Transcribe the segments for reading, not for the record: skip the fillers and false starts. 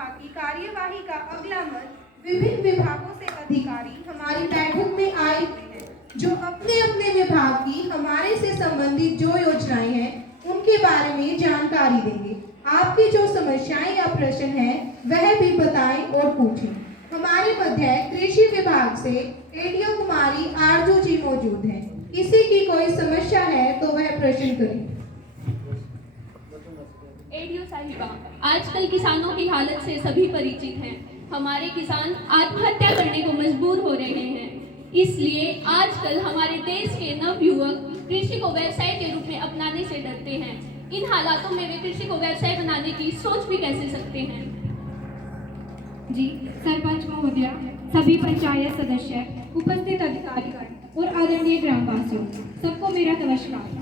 लोकसभा की कार्यवाही का अगला मत विभिन्न विभागों से अधिकारी हमारी बैठक में आए हुए हैं, जो अपने अपने विभाग की हमारे से संबंधित जो योजनाएं हैं उनके बारे में जानकारी देंगे। आपकी जो समस्याएं या प्रश्न हैं वह भी बताएं और पूछें। हमारे मध्य कृषि विभाग से एडीओ कुमारी आरजू जी मौजूद हैं। किसी की कोई समस्या है तो वह प्रश्न करें। एडीओ साहिबा, आजकल किसानों की हालत से सभी परिचित हैं। हमारे किसान आत्महत्या करने को मजबूर हो रहे हैं। इसलिए आजकल हमारे देश के नवयुवक कृषि को व्यवसाय के रूप में अपनाने से डरते हैं। इन हालातों में वे कृषि को व्यवसाय बनाने की सोच भी कैसे सकते हैं? जी, सरपंच महोदया, सभी पंचायत सदस्य, उपस्थित अधिकारीगण और आदरणीय ग्रामवासियों, सबको मेरा नमस्कार।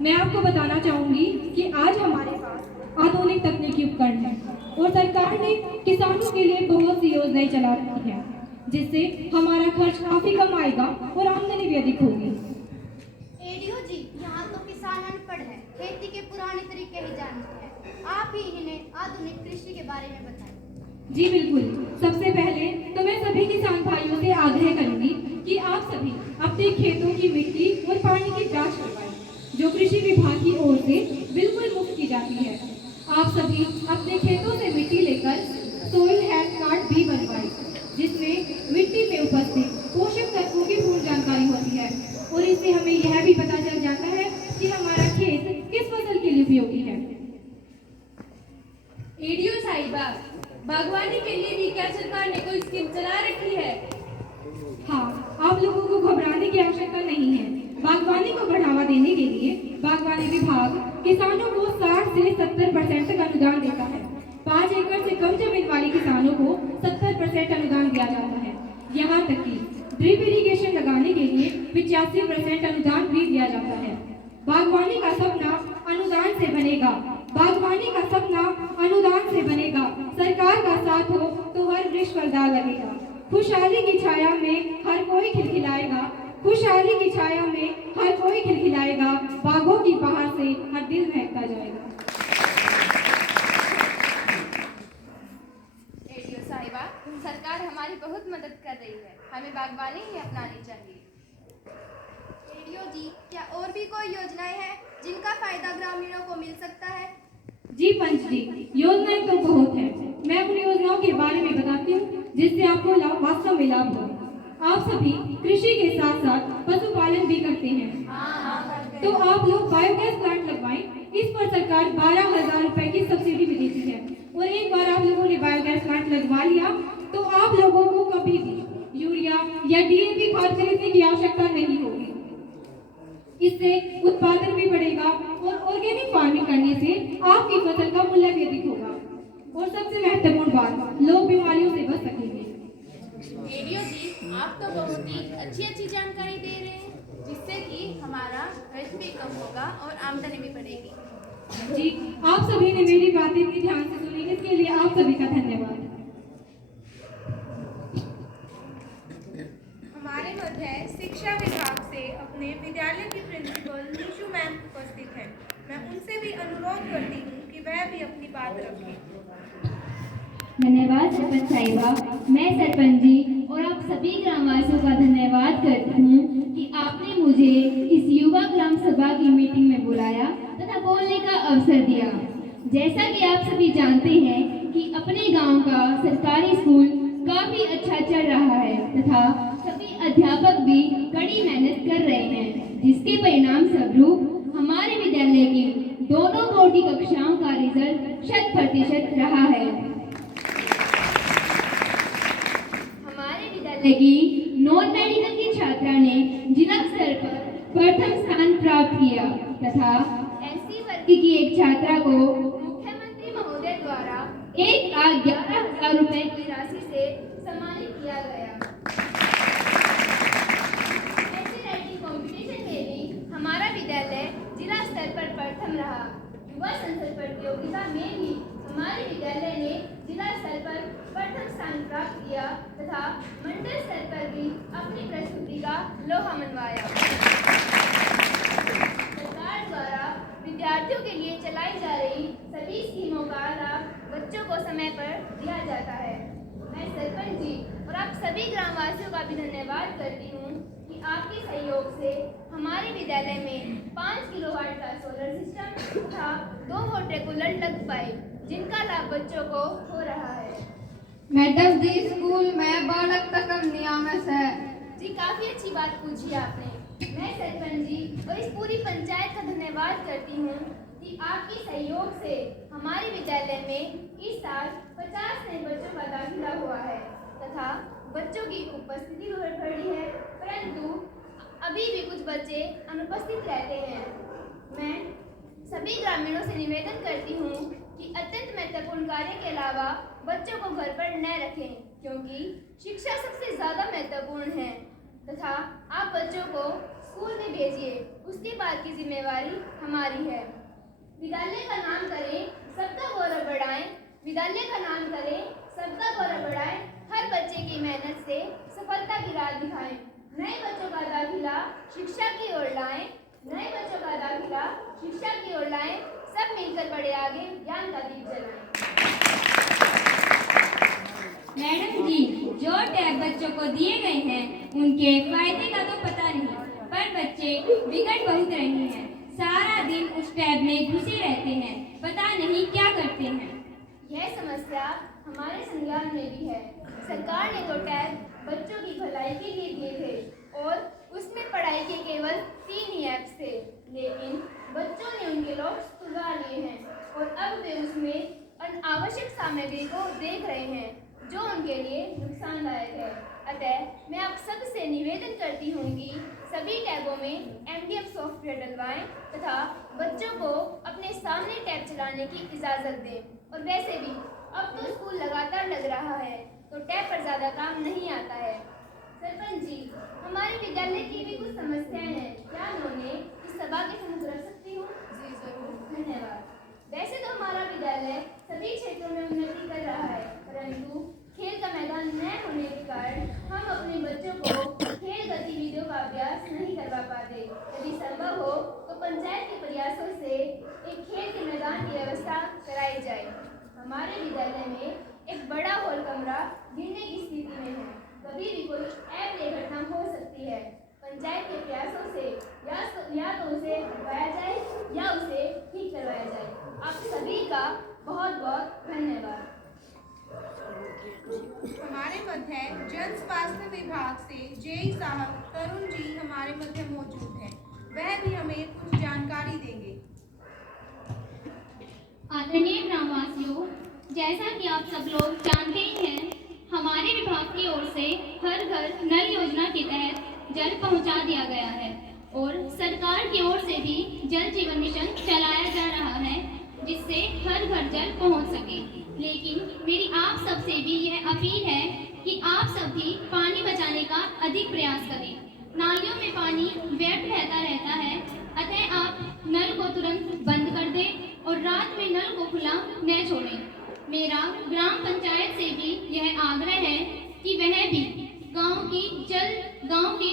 मैं आपको बताना चाहूंगी कि आज हमारे पास आधुनिक तकनीकी उपकरण है और सरकार ने किसानों के लिए बहुत सी योजनाएं चला रखी है, जिससे हमारा खर्च काफी कम आएगा और आमदनी भी अधिक होगी। एडीओ जी, यहाँ तो किसान अनपढ़ है, खेती के पुराने तरीके ही जानते हैं। आप ही इन्हें आधुनिक कृषि के बारे में बताएं। जी बिल्कुल। सबसे पहले तो मैं सभी किसान भाइयों से आग्रह करूंगी कि आप सभी अपने खेतों की मिट्टी और पानी की जांच करवाएं, जो कृषि विभाग की ओर से बिल्कुल मुफ्त की जाती है। आप सभी अपने खेतों से मिट्टी लेकर सोइल हेल्थ कार्ड भी बनवाएं, जिसमें मिट्टी में उपस्थित पोषक तत्वों की पूर्ण जानकारी होती है और इससे हमें यह भी पता चल जाता है कि हमारा खेत किस फसल के लिए उपयोगी है। एडीओ साहिबा, बागवानी के लिए भी क्या सरकार ने कोई स्कीम चला रखी है? हाँ, आप लोगों को घबराने की आवश्यकता नहीं है। बागवानी को बढ़ावा देने के लिए बागवानी विभाग किसानों को 60 से 70% तक अनुदान देता है। 5 एकड़ से कम जमीन वाले किसानों को 70% अनुदान दिया जाता है। यहाँ तक कि ड्रिप इरिगेशन लगाने के लिए 85% अनुदान भी दिया जाता है। बागवानी का सपना अनुदान से बनेगा। बागवानी का सपना अनुदान से बनेगा। सरकार का साथ हो तो हर वृक्ष फलदार लगेगा। खुशहाली की छाया में हर कोई खिलखिलाएगा। खुशहाली की छाया में हर कोई खिलखिलाएगा। बागों की बहार से हर दिल महकता जाएगा। एडीओ साहिबा, सरकार हमारी बहुत मदद कर रही है, हमें बागवानी ही अपनानी चाहिए। एडीओ जी, क्या और भी कोई योजनाएं हैं जिनका फायदा ग्रामीणों को मिल सकता है? जी पंच जी, योजनाएं तो बहुत हैं। मैं उन योजनाओं के बारे में बताती हूँ जिससे आपको वास्तव में लाभ हो। आप सभी कृषि के साथ साथ पशुपालन भी करते हैं, तो आप लोग बायोगैस प्लांट लगवाएं। इस पर सरकार 12,000 रुपए की सब्सिडी भी देती है और एक बार आप लोगों ने बायोगैस प्लांट लगवा लिया तो आप लोगों को कभी भी यूरिया या डीएपी खाद खरीदने की आवश्यकता नहीं होगी। इससे उत्पादन भी बढ़ेगा और ऑर्गेनिक फार्मिंग करने से आपकी फसल का मूल्य भी अधिक होगा और सबसे महत्वपूर्ण बात, लोग बीमारियों से बच सकेंगे। एडीओ जी, आप तो बहुत ही अच्छी जानकारी दे रहे हैं, जिससे कि हमारा खर्च भी कम होगा और आमदनी भी बढ़ेगी। जी, आप सभी ने मेरी बातें इतनी ध्यान से सुनी, इसके लिए आप सभी का धन्यवाद। हमारे मध्य शिक्षा विभाग से अपने विद्यालय की प्रिंसिपल निशु मैम उपस्थित हैं। मैं उनसे भी अनुरोध करती हूँ कि वह भी अपनी बात रखें। धन्यवाद सरपंच साहिबा। मैं सरपंच जी और आप सभी ग्रामवासियों का धन्यवाद करती हूँ कि आपने मुझे इस युवा ग्राम सभा की मीटिंग में बुलाया तथा बोलने का अवसर दिया। जैसा कि आप सभी जानते हैं कि अपने गांव का सरकारी स्कूल काफी अच्छा चल रहा है तथा सभी अध्यापक भी कड़ी मेहनत कर रहे हैं, जिसके परिणाम स्वरूप हमारे विद्यालय की दोनों बोर्ड की कक्षाओं का रिजल्ट 100% रहा है। हमारे विद्यालय की नॉन मेडिकल की छात्रा ने जिला स्तर पर प्रथम स्थान प्राप्त किया तथा एससी वर्ग की एक छात्रा को मुख्यमंत्री महोदय द्वारा 1,11,000 रुपए की राशि से सम्मानित किया गया। ऐसे राइटिंग कंपटीशन में भी हमारा विद्यालय जिला स्तर पर प्रथम रहा। युवा संसद प्रतियोगिता में भी हमारे विद्यालय ने जिला स्तर पर प्रथम स्थान प्राप्त किया तथा मंडल स्तर पर भी अपनी प्रस्तुति का लोहा मनवाया। सरकार द्वारा विद्यार्थियों के लिए चलाई जा रही सभी स्कीमों का लाभ बच्चों को समय पर सभी ग्रामवासियों का भी धन्यवाद करती हूँ कि आपके सहयोग से हमारे विद्यालय में 5 किलोवाट का सोलर सिस्टम तथा 2 वाटर कूलर लग पाए, जिनका लाभ बच्चों को हो रहा है। मैडम जी, स्कूल में बालक तक नियामक है। जी, काफी अच्छी बात पूछी आपने। मैं सरपंच जी और इस पूरी पंचायत का धन्यवाद करती हूँ कि आपके सहयोग से हमारे विद्यालय में इस साल 50 नए बच्चों का दाखिला हुआ है तथा बच्चों की उपस्थिति बढ़ी है, परंतु अभी भी कुछ बच्चे अनुपस्थित रहते हैं। मैं सभी ग्रामीणों से निवेदन करती हूँ कि अत्यंत महत्वपूर्ण कार्य के अलावा बच्चों को घर पर न रखें, क्योंकि शिक्षा सबसे ज़्यादा महत्वपूर्ण है तथा आप बच्चों को स्कूल में भेजिए, उसके बाद की जिम्मेवारी हमारी है। विद्यालय का नाम करें, सबका गौरव बढ़ाएं। विद्यालय का नाम करें, सबका गौरव बढ़ाएं। हर बच्चे की मेहनत से सफलता की राह दिखाएं। नए बच्चों का दाखिला शिक्षा की ओर लाएं। नए बच्चों का दाखिला शिक्षा की ओर लाएं। सब मिलकर बढ़े आगे, ज्ञान का दीप जलाएं। मैडम जी, जो टैब बच्चों को दिए गए हैं उनके फायदे का तो पता नहीं, पर बच्चे बिगड़ बहुत रहे हैं। सारा दिन उस टैब में घुसे रहते हैं, पता नहीं क्या करते हैं। यह समस्या हमारे संज्ञान में भी है। सरकार ने तो टैब बच्चों की भलाई के लिए दिए थे और उसमें पढ़ाई के केवल 3 ही ऐप्स थे, लेकिन बच्चों ने उनके लॉक्स खुलवा लिए हैं और अब वे उसमें अनावश्यक सामग्री को देख रहे हैं, जो उनके लिए नुकसानदायक है। अतः मैं आप सब से निवेदन करती हूँ कि सभी टैबों में MDF सॉफ्टवेयर डलवाएं तथा बच्चों को अपने सामने टैब चलाने की इजाज़त दें। और वैसे भी अब तो स्कूल लगातार लग रहा है, तो टैब पर ज़्यादा काम नहीं आता है। सरपंच जी, हमारे विद्यालय की भी कुछ समस्याएं हैं, क्या उन्होंने इस सभा के सम्मुख रख सकती हूँ? जी जरूर, धन्यवाद। वैसे तो हमारा विद्यालय सभी क्षेत्रों में उन्नति कर रहा है, परंतु खेल का मैदान न होने के कारण हम अपने बच्चों को खेल गतिविधियों का अभ्यास नहीं करवा पाते। यदि संभव हो तो पंचायत के प्रयासों से एक खेल के मैदान की व्यवस्था कराई जाए। हमारे विद्यालय में एक बड़ा हॉल कमरा गिरने की स्थिति में है, कभी भी कोई अप्रिय घटना हो सकती है। पंचायत के प्रयासों से या तो उसे हटवाया जाए या उसे ठीक करवाया जाए। आप सभी का बहुत बहुत धन्यवाद। हमारे मध्य जन स्वास्थ्य विभाग से जेई साहब तरुण जी हमारे मध्य मौजूद हैं। वह भी हमें कुछ जानकारी देंगे। आदरणीय ग्रामवासियों, जैसा कि आप सब लोग जानते ही हैं, हमारे विभाग की ओर से हर घर नल योजना के तहत जल पहुंचा दिया गया है और सरकार की ओर से भी जल जीवन मिशन चलाया जा रहा है, जिससे हर घर जल पहुंच सके। लेकिन मेरी आप सबसे भी यह अपील है कि आप सब भी पानी बचाने का अधिक प्रयास करें। नालियों में पानी व्यर्थ बहता रहता है, अतः आप नल को तुरंत बंद कर दें और रात में नल को खुला न छोड़ें। मेरा ग्राम पंचायत से भी यह आग्रह है कि वह भी गांव के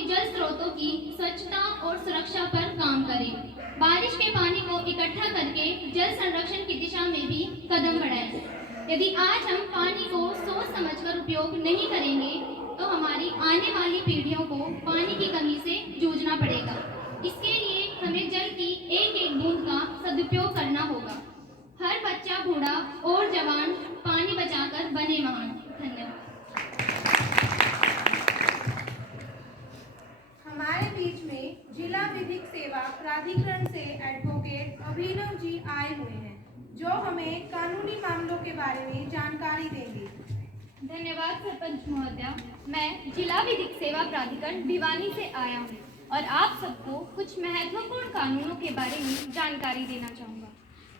जल स्रोतों की स्वच्छता और सुरक्षा पर काम करें। बारिश के पानी को इकट्ठा करके जल संरक्षण की दिशा में भी कदम बढ़ाएं। यदि आज हम पानी को सोच समझकर उपयोग नहीं करेंगे तो हमारी आने वाली पीढ़ियों को पानी की कमी से जूझना पड़ेगा। इसके लिए हमें जल की एक एक बूंद का सदुपयोग करना होगा। हर बच्चा, बूढ़ा और जवान पानी बचाकर बने महान। धन्यवाद। हमारे बीच में जिला विधिक सेवा प्राधिकरण से एडवोकेट अभिनव जी आए हुए हैं, जो हमें कानूनी मामलों के बारे में जानकारी देंगे। धन्यवाद सरपंच महोदया। मैं जिला विधिक सेवा प्राधिकरण भिवानी से आया हूँ और आप सबको कुछ महत्वपूर्ण कानूनों के बारे में जानकारी देना चाहूँगा।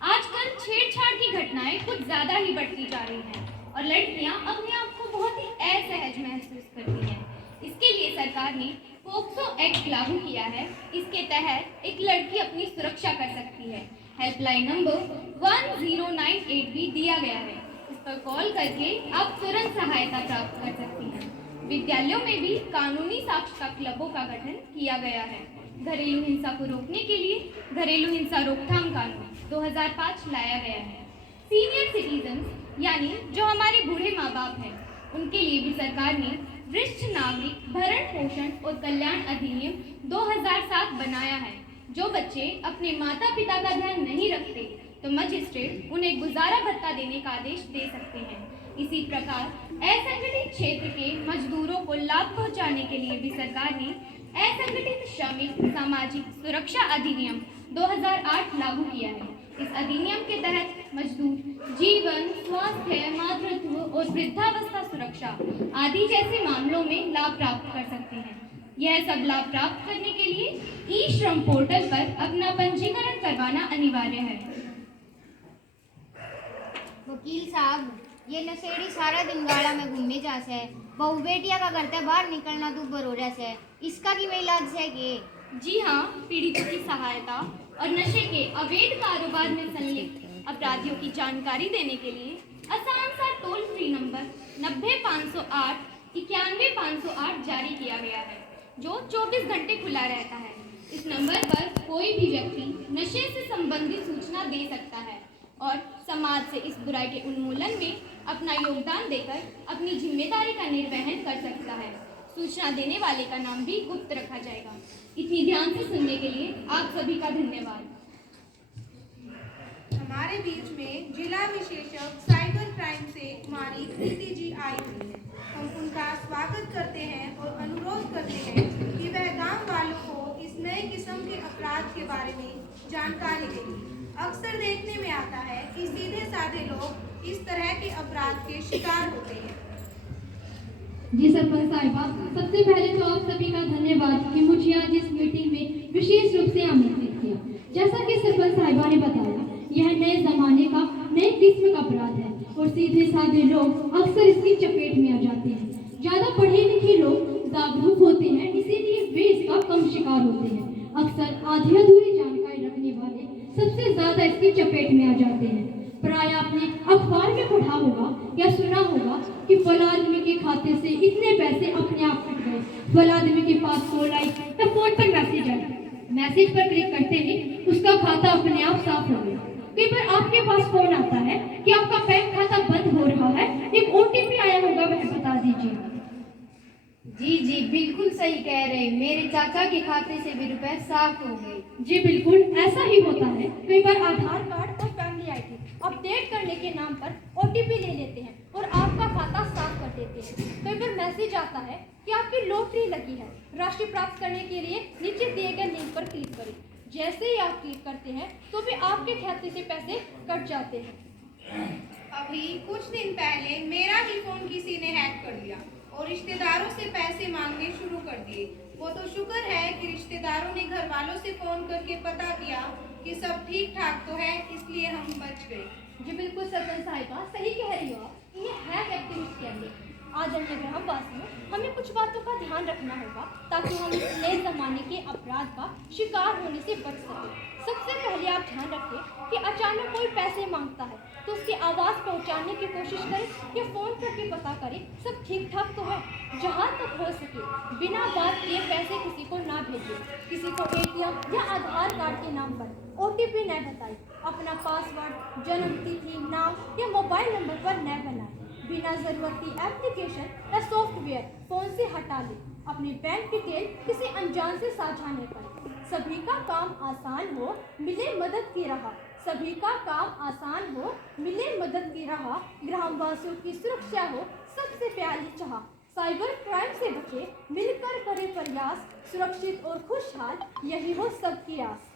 आजकल छेड़छाड़ की घटनाएं कुछ ज़्यादा ही बढ़ती जा रही हैं और लड़कियाँ अपने आप को बहुत ही असहज महसूस करती हैं। इसके लिए सरकार ने पोक्सो एक्ट लागू किया है। इसके तहत एक लड़की अपनी सुरक्षा कर सकती है। हेल्पलाइन नंबर 1098 भी दिया गया है। इस पर कॉल करके आप तुरंत सहायता प्राप्त कर सकती हैं। विद्यालयों में भी कानूनी साक्षरता क्लबों का गठन किया गया है। घरेलू हिंसा को रोकने के लिए घरेलू हिंसा रोकथाम कानून 2005 लाया गया है। सीनियर सिटीजन यानी जो हमारे बूढ़े माँ बाप हैं, उनके लिए भी सरकार ने वरिष्ठ नागरिक भरण पोषण और कल्याण अधिनियम 2007 बनाया है। जो बच्चे अपने माता पिता का ध्यान नहीं रखते तो मजिस्ट्रेट उन्हें गुजारा भत्ता देने का आदेश दे सकते हैं। इसी प्रकार असंगठित क्षेत्र के मजदूरों को लाभ पहुंचाने के लिए भी सरकार ने असंगठित श्रमिक सामाजिक सुरक्षा अधिनियम 2008 लागू किया है। इस अधिनियम के तहत मजदूर जीवन, स्वास्थ्य, मातृत्व और वृद्धावस्था सुरक्षा आदि जैसे मामलों में लाभ प्राप्त कर सकते हैं। यह सब लाभ प्राप्त करने के लिए ई श्रम पोर्टल पर अपना पंजीकरण करवाना अनिवार्य है। वकील साहब, ये नशेड़ी सारा दिन गाड़ा में घूमे जासे है, बहु बेटिया का घर से बाहर निकलना दूभर हो रहा है, इसका की इलाज है कि? जी हाँ, पीड़ितों की सहायता और नशे के अवैध कारोबार में संलिप्त अपराधियों की जानकारी देने के लिए आसान सा टोल फ्री नंबर 90-508 91-508 जारी किया गया है, जो 24 घंटे खुला रहता है। इस नंबर पर कोई भी व्यक्ति नशे से संबंधित सूचना दे सकता है और समाज से इस बुराई के उन्मूलन में अपना योगदान देकर अपनी जिम्मेदारी का निर्वहन कर सकता है। सूचना देने वाले का नाम भी गुप्त रखा जाएगा। इतनी ध्यान से सुनने के लिए आप सभी का धन्यवाद। हमारे बीच में जिला विशेषज्ञ साइबर क्राइम से कुमारी प्रीति जी आई हुई है। हम उनका स्वागत करते हैं और अनुरोध करते हैं कि वह गांव वालों को इस नए किस्म के अपराध के बारे में जानकारी दें। अक्सर देखने में आता है कि सीधे साधे लोग इस तरह के अपराध के शिकार होते हैं। जी सरपंच साहिबा, सबसे पहले तो आप सभी का धन्यवाद कि मुझे आज इस मीटिंग में विशेष रूप से आमंत्रित किया। जैसा कि सरपंच साहिबा ने बताया, यह नए जमाने का नए किस्म का अपराध है और सीधे साधे लोग अक्सर इसकी चपेट में आ जाते हैं। ज्यादा पढ़े लिखे लोग जागरूक होते हैं, इसीलिए वे इसका कम शिकार होते हैं। अक्सर आधी अधूरी जानकारी रखने वाले सबसे ज्यादा इसकी चपेट में आ जाते हैं। प्राय आपने अखबार में पढ़ा होगा या सुना होगा कि फला आदमी के खाते से इतने पैसे अपने आप कट गए, फला आदमी के पास कॉल आई या फोन पर मैसेज आया, मैसेज पर क्लिक करते ही उसका खाता अपने आप साफ हो गया। कई बार आपके पास फोन आता है कि आपका बैंक खाता बंद हो रहा है, एक ओटीपी आया होगा, वह बता दीजिए। जी बिल्कुल सही कह रहे हैं, मेरे चाचा के खाते से भी रुपए साफ हो गए। जी बिल्कुल ऐसा ही होता है। कई बार आधार कार्ड और फैमिली आईडी अपडेट करने के नाम पर ओटीपी ले लेते हैं और आपका खाता साफ कर देते हैं। कई बार मैसेज आता है कि आपकी लॉटरी लगी है, राशि प्राप्त करने के लिए नीचे दिए गए लिंक पर क्लिक करें। जैसे ही आप क्लिक करते हैं तो भी आपके खाते से पैसे कट जाते हैं। अभी कुछ दिन पहले मेरा ही फोन किसी ने हैक कर लिया और रिश्तेदारों से पैसे मांगने शुरू कर दिए। वो तो शुक्र है कि रिश्तेदारों ने घर वालों से फोन करके पता किया कि सब ठीक ठाक तो है, इसलिए हम बच गए। जी बिल्कुल सरपंच साहिबा, सही कह रही हो आप। इन्हें हैक एक्टिविस्ट कहते हैं। आज अन्य ग्रामवासियों, हमें कुछ बातों का ध्यान रखना होगा ताकि हम इस नए जमाने के अपराध का शिकार होने से बच सकें। सबसे पहले आप ध्यान रखें कि अचानक कोई पैसे मांगता है तो उसकी आवाज़ पहुंचाने की कोशिश करें या फ़ोन करके पता करें सब ठीक ठाक तो है। जहां तक हो सके बिना बात किए पैसे किसी को ना भेजें। किसी को एटीएम या आधार कार्ड के नाम पर ओटीपी न बताएं। अपना पासवर्ड, जन्म तिथि, नाम या मोबाइल नंबर पर न बनाएं। बिना ज़रूरती एप्लीकेशन या सॉफ्टवेयर फ़ोन से हटा लें। अपने बैंक डिटेल किसी अनजान से साझा न करें। सभी का काम आसान हो, मिले मदद की राह। सभी का काम आसान हो, मिले मदद की राह। ग्रामवासियों की सुरक्षा हो सबसे प्यारी चाह। साइबर क्राइम से बचे, मिलकर करें प्रयास। सुरक्षित और खुशहाल यही हो सबकी आस।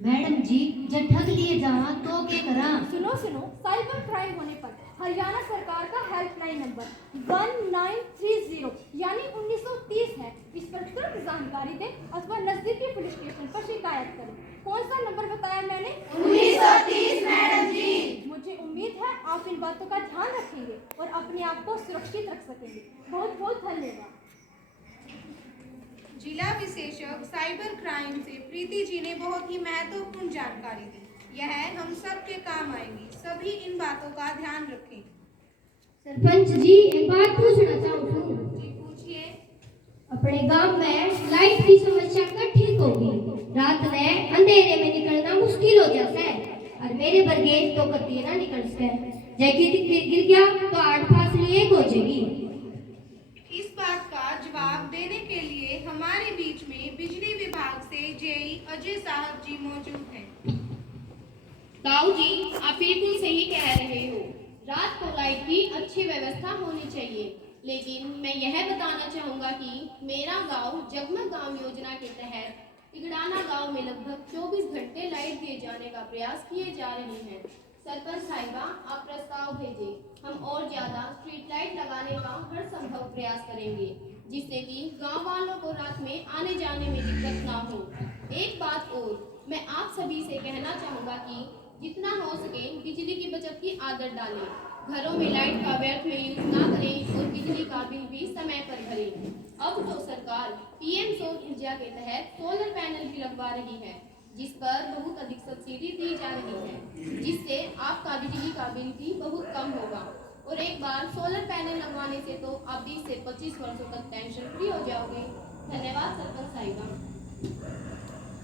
मैडम जी, जब ठग लिए जहाँ तो क्या करा? सुनो, साइबर क्राइम होने पर हरियाणा सरकार का हेल्पलाइन नंबर 1930 यानी 1930 है। इस पर तुरंत जानकारी दें अथवा नजदीकी पुलिस स्टेशन पर शिकायत करें। कौन सा नंबर बताया मैंने? 1930 मैडम जी। मुझे उम्मीद है आप इन बातों का ध्यान रखेंगे और अपने आप को सुरक्षित रख सकेंगे। बहुत बहुत धन्यवाद। जिला विशेषज्ञ साइबर क्राइम से प्रीति जी ने बहुत ही महत्वपूर्ण जानकारी दी। यह हम सब के काम आएगी। सभी इन बातों का ध्यान रखें। सरपंच जी, एक बात पूछना चाहूँ। जी पूछिए। अपने गांव में लाइट की समस्या कब ठीक होगी? रात में अंधेरे में निकलना मुश्किल हो जाता है और मेरे बरगे तो कभी ना निकल सके। जैकेट गिर गया तो 8 फासले 1 हो जाएगी। इस बात का जवाब देने के लिए हमारे बीच में बिजली विभाग से जेई अजय साहब जी मौजूद हैं। ताऊ जी, आप बिल्कुल सही कह रहे हो। रात को लाइट की अच्छी व्यवस्था होनी चाहिए, लेकिन मैं यह बताना चाहूँगा कि मेरा गांव जगमग गांव योजना के तहत तिगड़ाना गांव में लगभग 24 घंटे लाइट दिए जाने का प्रयास किए जा रहे हैं। सरपंच साहिबा, आप प्रस्ताव भेजें, हम और ज़्यादा स्ट्रीट लाइट लगाने का हर संभव प्रयास करेंगे, जिससे कि गांव वालों को रात में आने जाने में दिक्कत ना हो। एक बात और, मैं आप सभी से कहना चाहूँगा कि जितना हो सके बिजली की बचत की आदत डालें, घरों में लाइट का व्यर्थ में यूज ना करें और बिजली का बिल भी समय पर भरें। अब तो सरकार पीएम सौर ऊर्जा के तहत सोलर पैनल भी लगवा रही है, जिस पर बहुत अधिक सब्सिडी दी जा रही है, जिससे आपका बिजली का बिल भी बहुत कम होगा। और एक बार सोलर पैनल लगवाने से तो आप 20 से 25 वर्षों तक टेंशन फ्री हो जाओगे। धन्यवाद सरपंच साहिबा।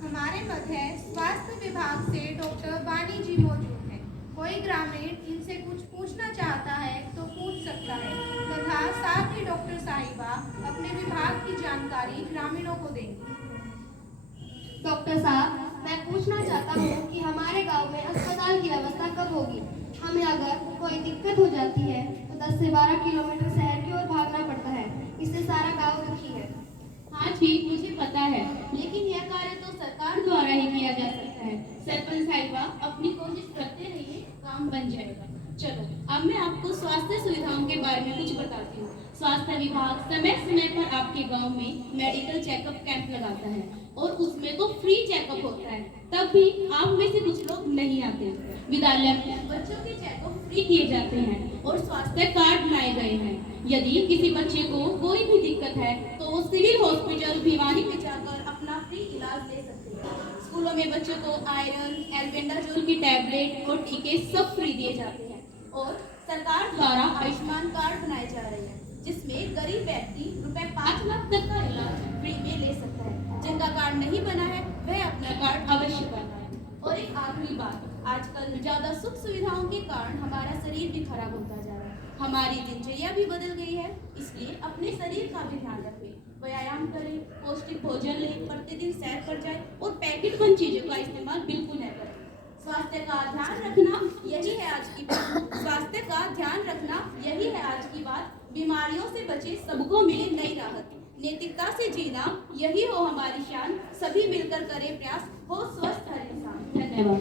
हमारे मध्य स्वास्थ्य विभाग से डॉक्टर वानी जी मौजूद हैं। कोई ग्रामीण इनसे कुछ पूछना चाहता है तो पूछ सकता है तथा साथ ही डॉक्टर साहिबा अपने विभाग की जानकारी ग्रामीणों को देंगी। डॉक्टर साहब, मैं पूछना चाहता हूँ कि हमारे गांव में अस्पताल की व्यवस्था कब होगी? हमें अगर कोई दिक्कत हो जाती है तो 10 से 12 किलोमीटर शहर की ओर भागना पड़ता है। इससे सारा गांव दुखी है। हाँ जी, मुझे पता है, लेकिन यह कार्य तो सरकार द्वारा ही किया जा सकता है। सरपंच साहिबा, अपनी कोशिश करते रहिए, काम बन जाएगा। चलो, अब मैं आपको स्वास्थ्य सुविधाओं के बारे में कुछ बताती हूँ। स्वास्थ्य विभाग समय समय पर आपके गांव में मेडिकल चेकअप कैंप लगाता है और उसमें तो फ्री चेकअप होता है, तब भी आप में से कुछ लोग नहीं आते। विद्यालय में बच्चों के चेकअप फ्री किए जाते हैं और स्वास्थ्य कार्ड बनाए गए हैं। यदि किसी बच्चे को कोई भी दिक्कत है तो वो सिविल हॉस्पिटल भिवानी में जाकर अपना फ्री इलाज ले सकते हैं। स्कूलों में बच्चों को आयरन, एल्बेंडाजोल की टैबलेट और टीके सब फ्री दिए जाते हैं। और सरकार द्वारा आयुष्मान कार्ड बनाए जा रहे हैं, जिसमें गरीब व्यक्ति रुपए 5 लाख तक का इलाज फ्री में ले सकता है। जिनका कार्ड नहीं बना है वह अपना कार्ड अवश्य बनाए। और एक आखिरी बात, आजकल ज्यादा सुख सुविधाओं के कारण हमारा शरीर भी खराब होता जा रहा है, हमारी दिनचर्या भी बदल गई है। इसलिए अपने शरीर का भी ध्यान रखें, व्यायाम करें, पौष्टिक भोजन लें, प्रतिदिन सैर पर जाएं और पैकेट बंद चीजों का इस्तेमाल बिल्कुल न करें। स्वास्थ्य का ध्यान रखना यही है आज की बात। स्वास्थ्य का ध्यान रखना यही है आज की बात। बीमारियों से बचे सबको मिले नई राहत। नैतिकता से जीना यही हो हमारी शान। सभी मिलकर करें प्रयास, हो स्वस्थ हर इंसान। धन्यवाद।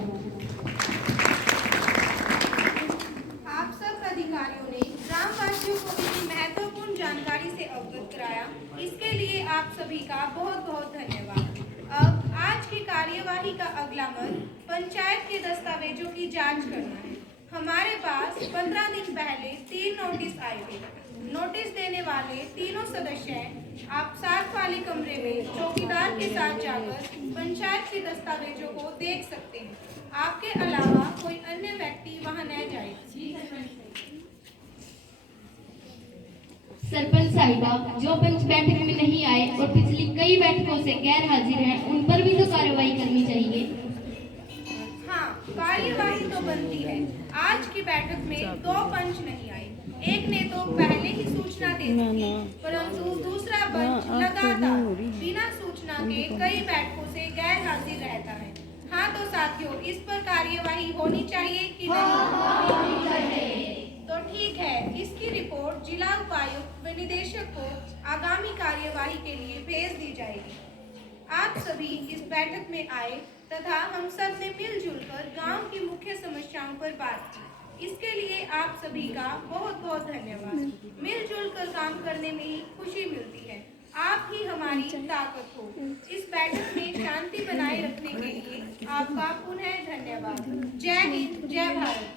आप सब अधिकारियों ने ग्रामवासियों को इतनी महत्वपूर्ण जानकारी से अवगत कराया, इसके लिए आप सभी का बहुत बहुत धन्यवाद। अब आज की कार्यवाही का अगला मद पंचायत के दस्तावेजों की जांच करना है। हमारे पास 15 दिन पहले 3 नोटिस आए थे। नोटिस देने वाले तीनों सदस्य आप साथ वाले कमरे में चौकीदार के साथ जाकर पंचायत के दस्तावेजों को देख सकते हैं। आपके अलावा कोई अन्य व्यक्ति वहां न जाए। सरपंच साहिबा, जो पंच बैठक में नहीं आए और पिछली कई बैठकों से गैर हाजिर हैं, उन पर भी तो कार्रवाई करनी चाहिए। हाँ, कार्यवाही तो बनती है। आज की बैठक में 2 पंच नहीं आए। एक ने तो पहले ही सूचना दे दी थी, परंतु दूसरा पंच लगातार बिना सूचना के कई बैठकों से गैर हाजिर रहता है। हाँ तो साथियों, इस पर कार्यवाही होनी चाहिए कि नहीं? तो ठीक है, इसकी रिपोर्ट जिला उपायुक्त व निदेशक को आगामी कार्यवाही के लिए भेज दी जाएगी। आप सभी इस बैठक में आए तथा हम सब ने मिलजुल कर गाँव की मुख्य समस्याओं पर बात की। इसके लिए आप सभी का बहुत बहुत धन्यवाद। मिलजुल कर काम करने में ही खुशी मिलती है। आप ही हमारी ताकत हो। इस बैठक में शांति बनाए रखने के लिए आपका पुनः धन्यवाद। जय हिंद, जय भारत।